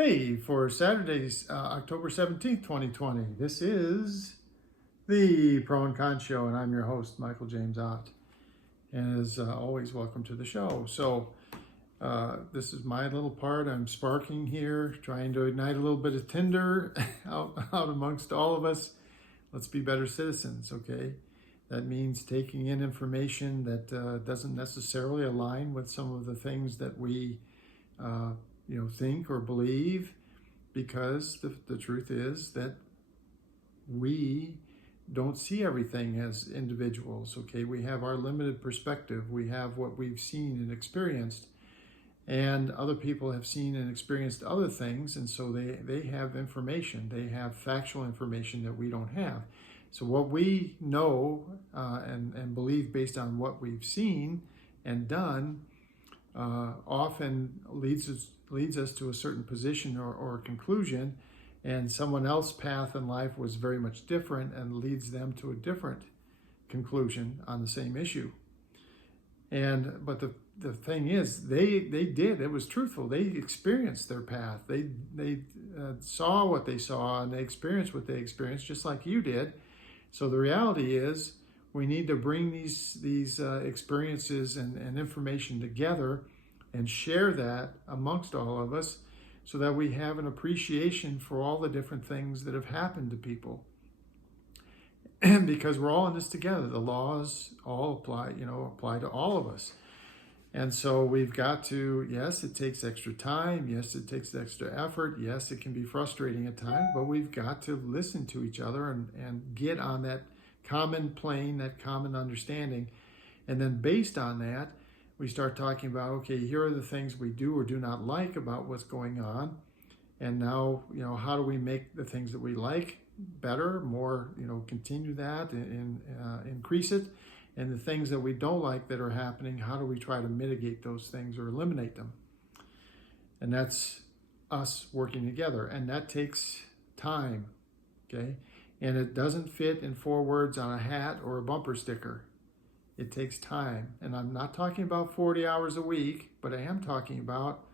Hey, for Saturday's October 17th, 2020, this is the Pro and Con Show, and I'm your host, Michael James Ott. And as always, welcome to the show. So, this is my little part. I'm sparking here, trying to ignite a little bit of tinder out amongst all of us. Let's be better citizens, okay? That means taking in information that doesn't necessarily align with some of the things that we think or believe, because the truth is that we don't see everything as individuals, okay? We have our limited perspective. We have what we've seen and experienced, and other people have seen and experienced other things, and so they have information. They have factual information that we don't have. So what we know and believe based on what we've seen and done often leads us to a certain position or conclusion, and someone else's path in life was very much different and leads them to a different conclusion on the same issue. But the thing is, they did. It was truthful. They experienced their path. They saw what they saw, and they experienced what they experienced, just like you did. So the reality is, we need to bring these experiences and information together and share that amongst all of us, so that we have an appreciation for all the different things that have happened to people. And because we're all in this together, the laws all apply to all of us. And so we've got to, yes, it takes extra time. Yes, it takes extra effort. Yes, it can be frustrating at times, but we've got to listen to each other and get on that common plane, that common understanding. And then based on that, we start talking about, okay, here are the things we do or do not like about what's going on. And now, how do we make the things that we like better, more, continue that and increase it? And the things that we don't like that are happening, how do we try to mitigate those things or eliminate them? And that's us working together. And that takes time, okay? And it doesn't fit in 4 words on a hat or a bumper sticker. It takes time. And I'm not talking about 40 hours a week, but I am talking about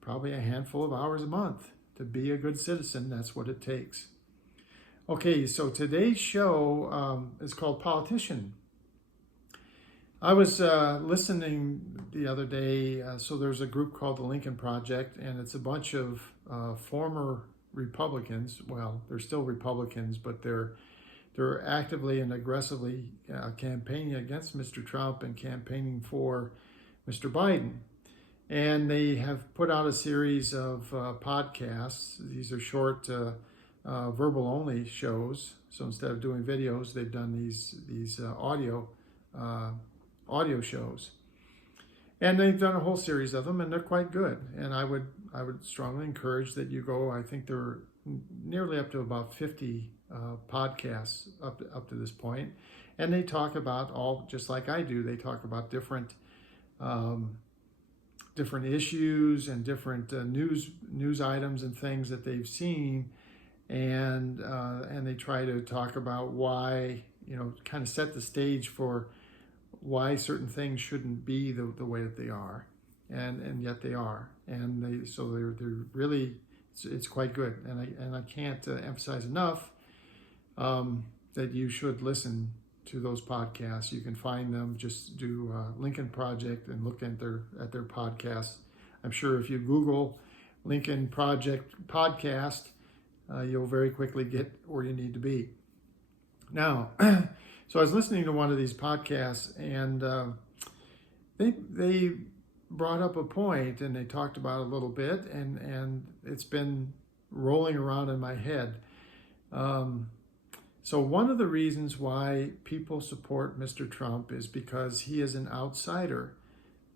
probably a handful of hours a month. To be a good citizen, that's what it takes. Okay, so today's show is called Politician. I was listening the other day, so there's a group called the Lincoln Project, and it's a bunch of former Republicans. Well, they're still Republicans, but they're actively and aggressively campaigning against Mr. Trump and campaigning for Mr. Biden. And they have put out a series of podcasts. These are short, verbal-only shows. So instead of doing videos, they've done these audio shows. And they've done a whole series of them, and they're quite good. And I would strongly encourage that you go. I think they're nearly up to about 50 podcasts up to this point, and they talk about all, just like I do. They talk about different issues and different news items and things that they've seen, and they try to talk about why, kind of set the stage for why certain things shouldn't be the way that they are, and yet they are, and they're really, it's quite good, and I can't emphasize enough that you should listen to those podcasts. You can find them. Just do Lincoln Project and look at their podcasts. I'm sure if you Google Lincoln Project podcast, you'll very quickly get where you need to be. Now, so I was listening to one of these podcasts, and they brought up a point, and they talked about it a little bit, and it's been rolling around in my head. So one of the reasons why people support Mr. Trump is because he is an outsider,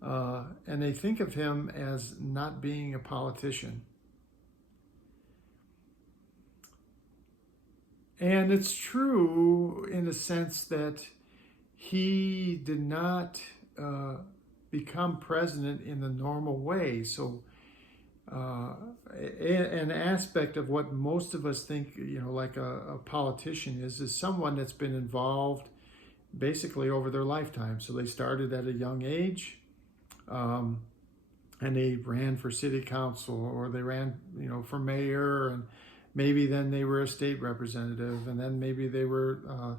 and they think of him as not being a politician. And it's true in the sense that he did not become president in the normal way. So an aspect of what most of us think, like a politician is someone that's been involved basically over their lifetime. So they started at a young age, and they ran for city council, or they ran, for mayor, and maybe then they were a state representative, and then maybe they were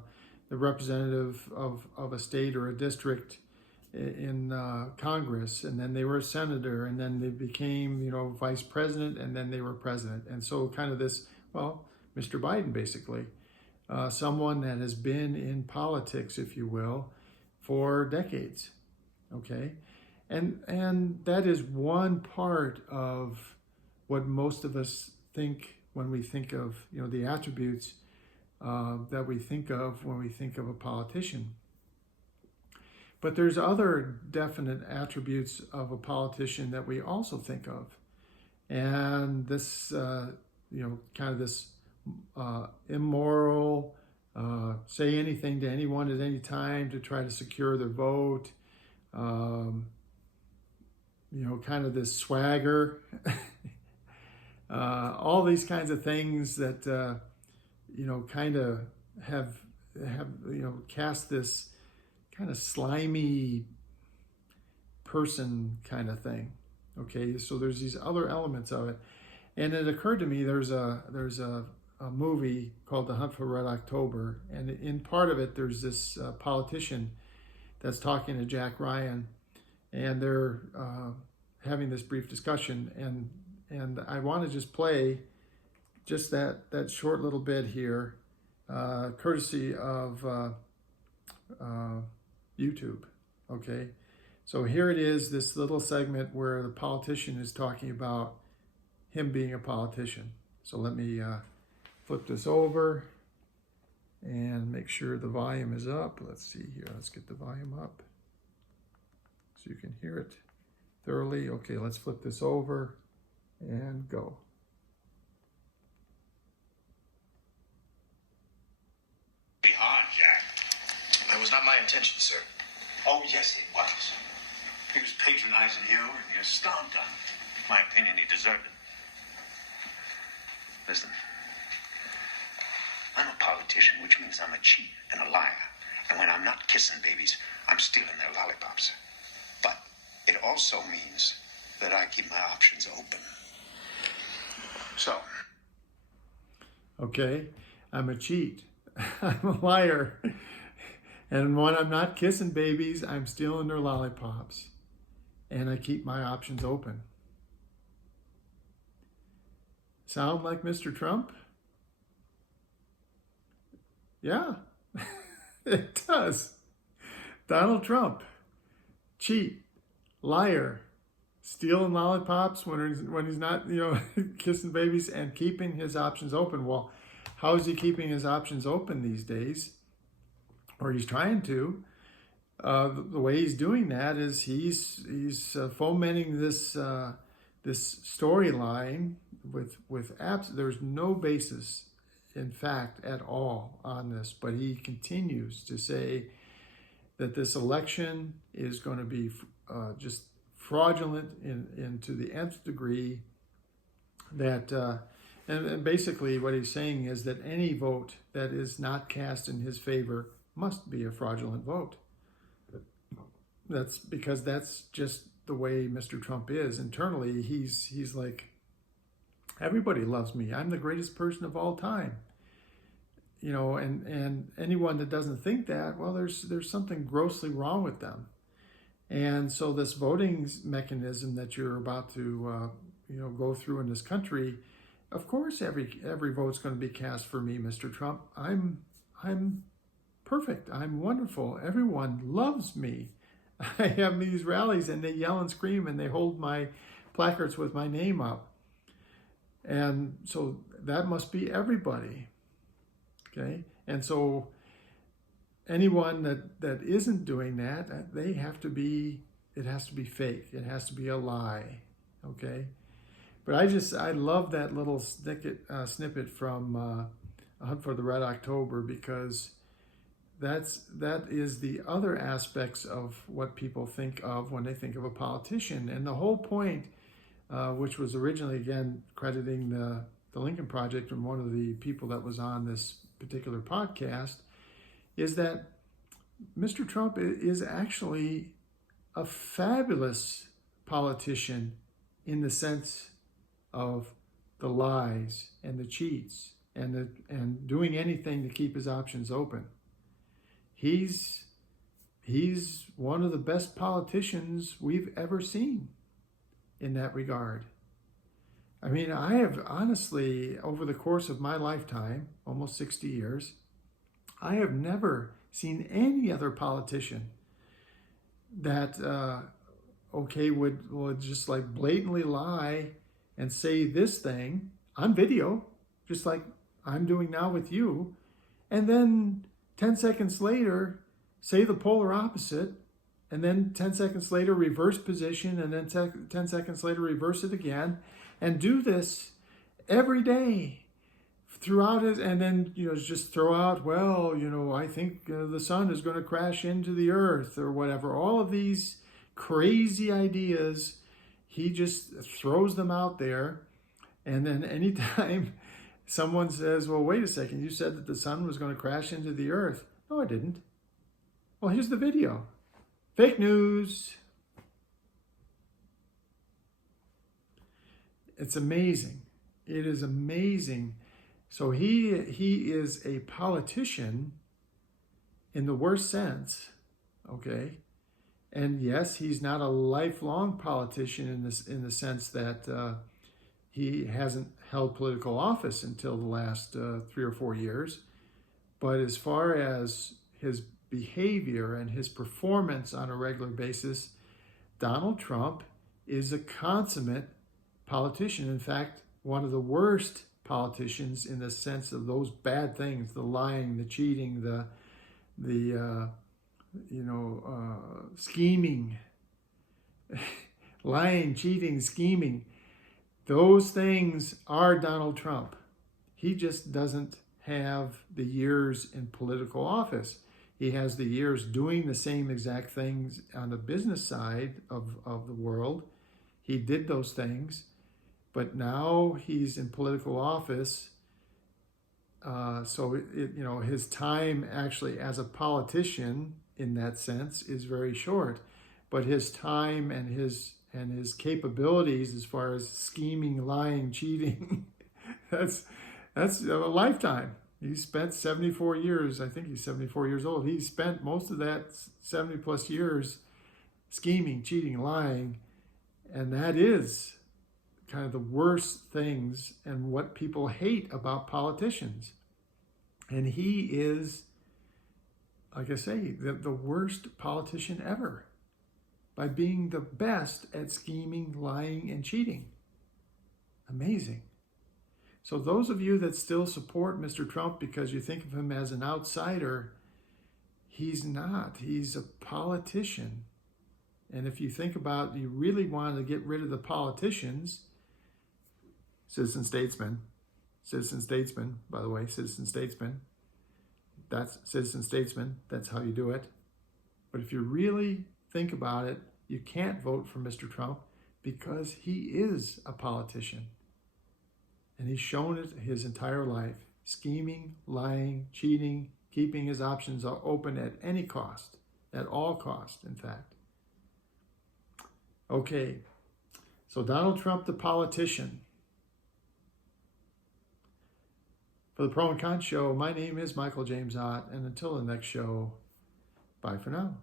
the representative of a state or a district in Congress, and then they were a senator, and then they became, vice president, and then they were president. And so kind of this, Mr. Biden basically, someone that has been in politics, if you will, for decades, okay? And that is one part of what most of us think when we think of, the attributes that we think of when we think of a politician. But there's other definite attributes of a politician that we also think of. And this, kind of this immoral, say anything to anyone at any time to try to secure their vote, kind of this swagger, all these kinds of things that, kind of have, cast this kind of slimy person kind of thing. Okay, so there's these other elements of it. And it occurred to me, there's a movie called The Hunt for Red October, and in part of it, there's this politician that's talking to Jack Ryan, and they're having this brief discussion, and I want to just play just that short little bit here, courtesy of YouTube. Okay, so here it is, this little segment where the politician is talking about him being a politician. So let me flip this over and make sure the volume is up. Let's see here. Let's get the volume up so you can hear it thoroughly. Okay, let's flip this over and go. Be hard, Jack. That was not my intention, sir. Oh, yes, it was. He was patronizing you, and you stomped on him. In my opinion, he deserved it. Listen, I'm a politician, which means I'm a cheat and a liar. And when I'm not kissing babies, I'm stealing their lollipops. But it also means that I keep my options open. So. Okay, I'm a cheat. I'm a liar. And when I'm not kissing babies, I'm stealing their lollipops. And I keep my options open. Sound like Mr. Trump? Yeah, it does. Donald Trump, cheat, liar, stealing lollipops when he's not, kissing babies, and keeping his options open. Well, how is he keeping his options open these days? Or he's trying to. The way he's doing that is he's fomenting this this storyline with apps. There's no basis, in fact, at all on this, but he continues to say that this election is going to be just fraudulent to the nth degree. That and basically what he's saying is that any vote that is not cast in his favor must be a fraudulent vote. That's because that's just the way Mr. Trump is. Internally, he's like, everybody loves me. I'm the greatest person of all time. And anyone that doesn't think that, well, there's something grossly wrong with them. And so this voting mechanism that you're about to go through in this country, of course every vote's going to be cast for me, Mr. Trump. I'm perfect. I'm wonderful. Everyone loves me. I have these rallies and they yell and scream and they hold my placards with my name up. And so that must be everybody. Okay? And so anyone that isn't doing that, it has to be fake. It has to be a lie. Okay? But I love that little snippet from Hunt for the Red October, because that is the other aspects of what people think of when they think of a politician. And the whole point, which was originally, again, crediting the Lincoln Project and one of the people that was on this particular podcast, is that Mr. Trump is actually a fabulous politician in the sense of the lies and the cheats and doing anything to keep his options open. He's one of the best politicians we've ever seen in that regard. I mean, I have honestly, over the course of my lifetime, almost 60 years, I have never seen any other politician that, would just like blatantly lie and say this thing on video, just like I'm doing now with you, and then 10 seconds later, say the polar opposite, and then 10 seconds later, reverse position, and then 10 seconds later, reverse it again, and do this every day throughout it, and then, just throw out, well, I think the sun is going to crash into the earth or whatever. All of these crazy ideas, he just throws them out there. And then anytime someone says, well, wait a second, you said that the sun was going to crash into the earth. No, I didn't. Well, here's the video. Fake news. It's amazing. It is amazing. So he is a politician in the worst sense, okay? And yes, he's not a lifelong politician in the sense that he hasn't held political office until the last 3 or 4 years. But as far as his behavior and his performance on a regular basis, Donald Trump is a consummate politician. In fact, one of the worst politicians in the sense of those bad things, the lying, the cheating, the scheming, lying, cheating, scheming. Those things are Donald Trump. He just doesn't have the years in political office. He has the years doing the same exact things on the business side of the world. He did those things, but now he's in political office. So his time actually as a politician in that sense is very short, but his time and his capabilities as far as scheming, lying, cheating, that's a lifetime. He spent 74 years. I think he's 74 years old. He spent most of that 70 plus years scheming, cheating, lying, and that is kind of the worst things and what people hate about politicians. And he is, like I say, the worst politician ever by being the best at scheming, lying, and cheating. Amazing. So those of you that still support Mr. Trump because you think of him as an outsider, he's not. He's a politician. And if you think about, you really want to get rid of the politicians, citizen statesman, by the way, citizen statesman. That's citizen statesman. That's how you do it. But if you really think about it, you can't vote for Mr. Trump because he is a politician. And he's shown it his entire life. Scheming, lying, cheating, keeping his options open at any cost. At all cost, in fact. Okay, so Donald Trump, the politician. For the Pro and Con Show, my name is Michael James Ott, and until the next show, bye for now.